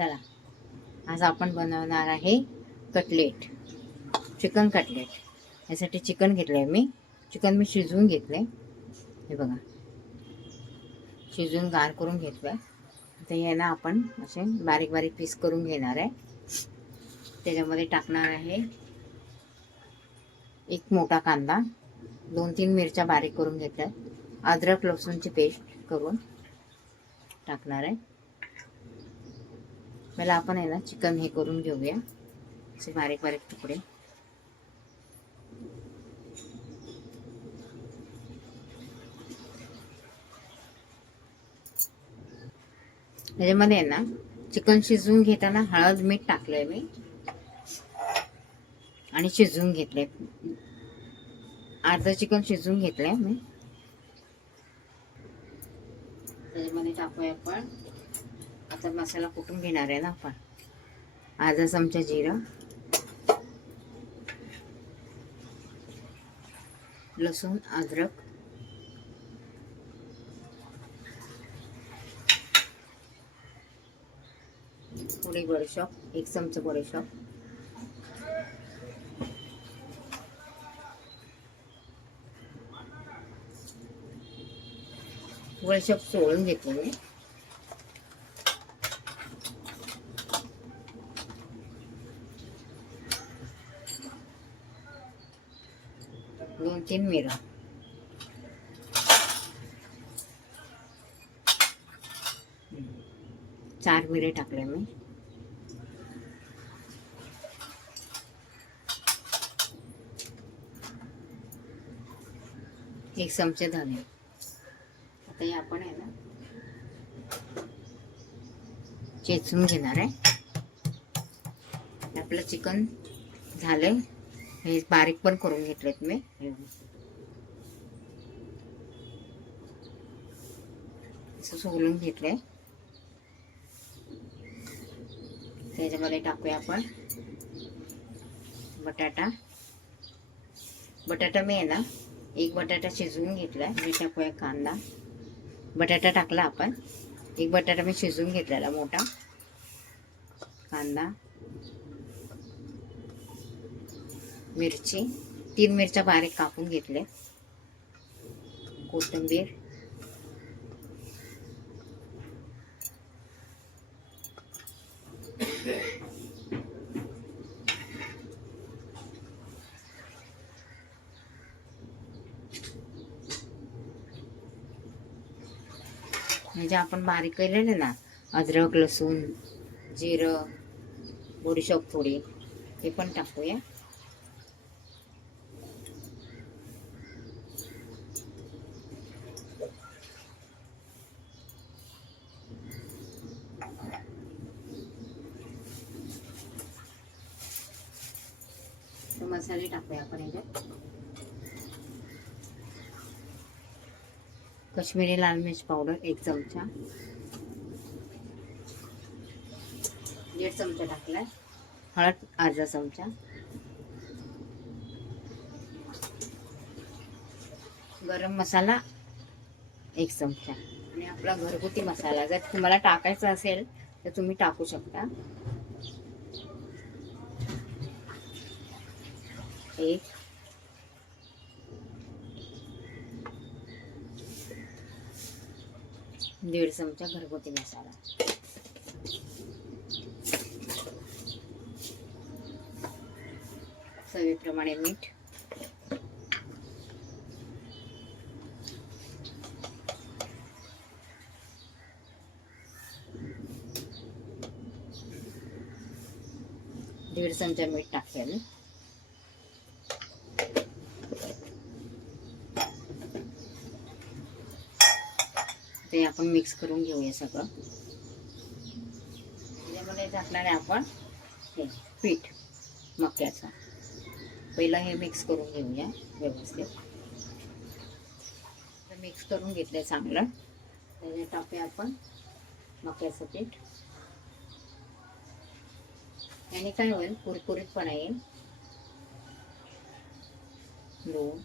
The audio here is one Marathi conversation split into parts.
चला. आज आपण बनवणार आहे कटलेट. Chicken cutlet. यासाठी चिकन घेतलं आहे मी. चिकन मी शिजवून घेतलं आहे हे बघा. शिजवून गार करून घेतलं आहे तर यांना ना आपण असे बारीक बारीक पीस करून घेणार आहे. त्याच्यामध्ये टाकणार आहे एक मोठा कांदा. दोन तीन मिरच्या बारीक करून घेतल्या अद्रक लसूणची पेस्ट करून टाकणार आहे. पहिला आपण आहे ना चिकन हे करून घेऊया. असे बारीक बारीक तुकडे. त्याच्यामध्ये आहे ना चिकन शिजवून घेताना हळद मीठ टाकलंय मी. आणि शिजवून घेतलंय. अर्ध चिकन शिजवून घेतलंय मी. त्याच्यामध्ये टाकूया आपण. आता मसाला कुटून घेणार आहे ना आपण? अर्धा चमचा जिरं. लसूण अद्रक. थोडी बडीशॉप एक चमचा बडीशॉप बडीशॉप सोडून घेतो मी. दोन तीन चार मिरे टाकले मी एक चमचे धने. आता हे आपण आहे ना चेचून घेणार आहे. आपलं चिकन झालंय. हे बारीक पण करून घेतलेत मी. असं सोलून घेतलंय. त्याच्यामध्ये टाकूया आपण बटाटा. बटाटा मी आहे ना एक बटाटा शिजवून घेतलाय. मी टाकूया कांदा. बटाटा टाकला आपण. एक बटाटा मी शिजवून घेतलेला मोठा. कांदा. मिरची तीन मिरच्या बारीक कापून घेतले कोथिंबीर. म्हणजे आपण बारीक केलेले ना अद्रक लसूण जिरं बडीशोप थोडी हे पण टाकूया तर मसाले टाकूया आपण याच्यात. कश्मीरी लाल मिर्च पावडर एक चमचा. दीड चमचा टाकलाय. हळद अर्धा चमचा. गरम मसाला एक चमचा. आणि आपला घरगुती मसाला. जर तुम्हाला टाकायचा असेल तर तुम्ही टाकू शकता. एक दीड चमचा घरगुती मसाला. चवीप्रमाणे मीठ. दीड चमचा मीठ टाकेल. आपण मिक्स करून घेऊया सगळं. त्याच्यामध्ये टाकणार आहे आपण हे पीठ मक्याचं. पहिलं हे मिक्स करून घेऊया व्यवस्थित. मिक्स करून घेतलं चांगलं. त्याच्यात टाकूया आपण मक्याचं पीठ. याने काय होईल? कुरकुरीतपणा येईल. दोन.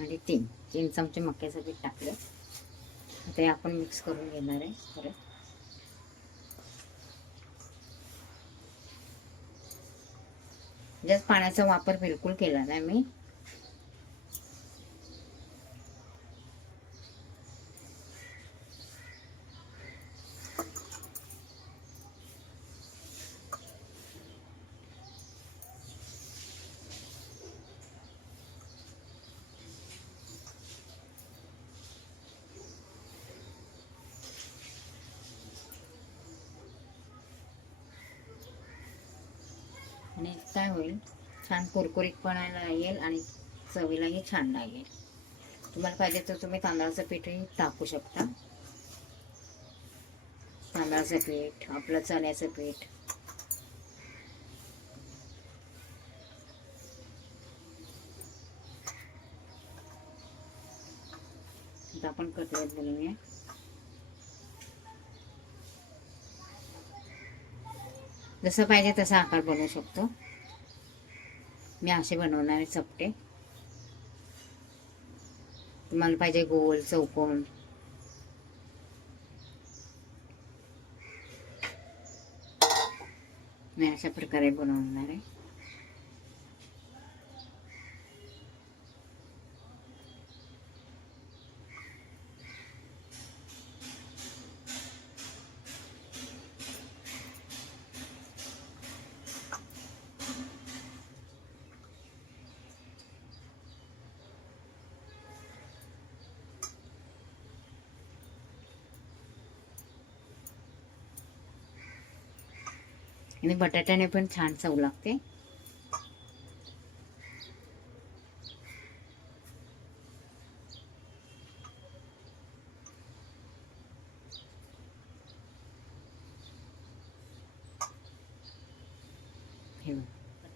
आणि तीन तीन चमचे मक्याचं पीठ टाकलं. ते आपण मिक्स करून घेणार आहे परत. जस्ट पाण्याचा वापर बिलकुल केला नाही मी. आणि काय होईल? छान कुरकुरीतपणाला येईल आणि चवीलाही छान लागेल. तुम्हाला पाहिजे तर तुम्ही तांदळाचं पीठही टाकू शकता. तांदळाचं पीठ आपलं चण्याचं पीठ. आपण कटलेट बनवूया. जसं पाहिजे तसा आकार बनवू शकतो. मी असे बनवणार आहे चपटे. तुम्हाला पाहिजे गोल चौकोन. मी अशा प्रकारे बनवणार आहे. आणि बटाट्याने पण छान चव लागते.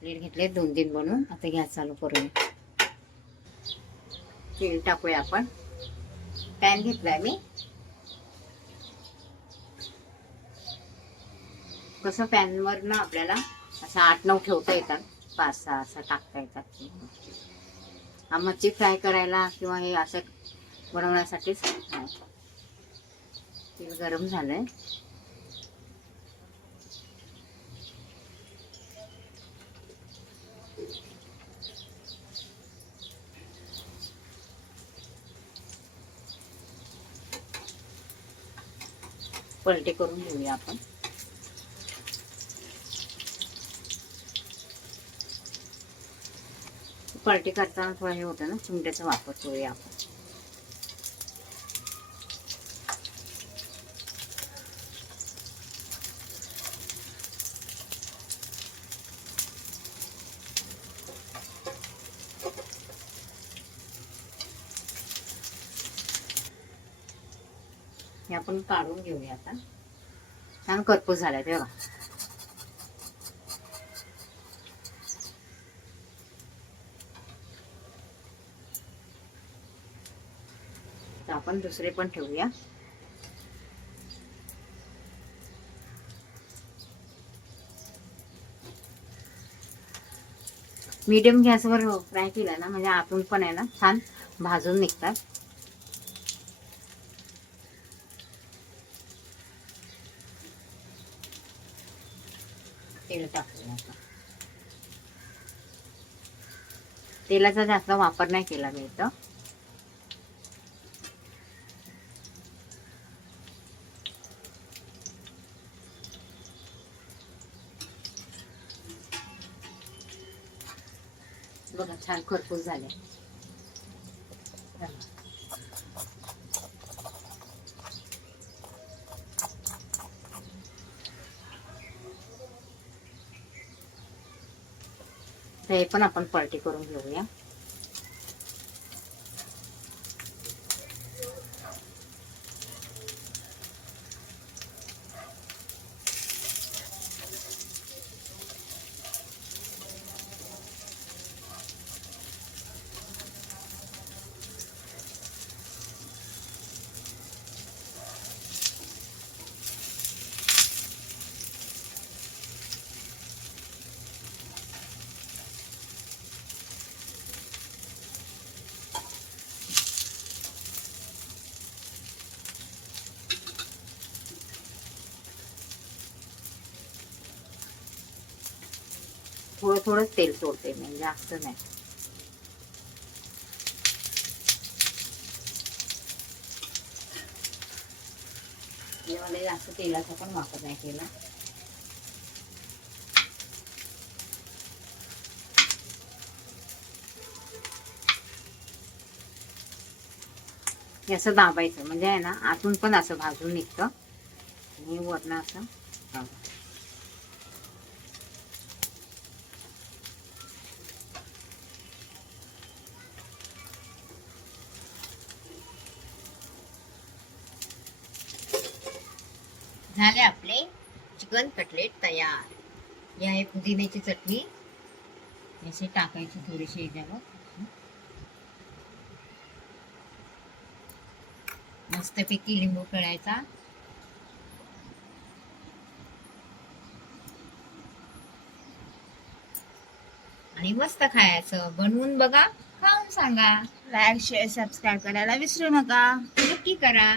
प्लेट घेतले दोन तीन बनवून आता गॅस चालू करूया तेल टाकूया आपण. पॅन घेतलाय मी. कसं पॅनवर ना आपल्याला असं आठ नऊ ठेवता येतात पाच सहा असं टाकता येतात. हा मच्छी फ्राय करायला किंवा हे असं बनवण्यासाठीच तेल गरम झालंय. पलटे करून घेऊया आपण. पार्टी करताना थोडं हे होतं ना चिमट्याचा वापर करूया आपण. हे आपण काढून घेऊया आता. छान करपूस झालाय ते तर आपण दुसरे पण ठेवूया. मीडियम गॅसवर फ्राय केला ना म्हणजे आतून पण आहे ना छान भाजून निघतात. तेल टाकूया तेलाचा जास्त वापर नाही केला मी इथं. छान खरपूस झाले. हे पण आपण पार्टी करून घेऊया. थोडं थोडंच तेल सोडते मी जास्त नाही. हे मला जास्त तेलाचा पण वापर नाही केला. हे असं दाबायचं म्हणजे आहे ना आतून पण असं भाजून निघतं. आणि वरण असं दाबायचं. झाले आपले चिकन कटलेट तयार. ही आहे पुदिन्याची चटणी. अशी टाकायची थोडीशी याच्यावर. मस्तपैकी लिंबू पिळायचा. आणि मस्त खायचं. बनवून बघा. खाऊन सांगा. लाईक शेअर सबस्क्राईब करायला विसरू नका. नक्की करा.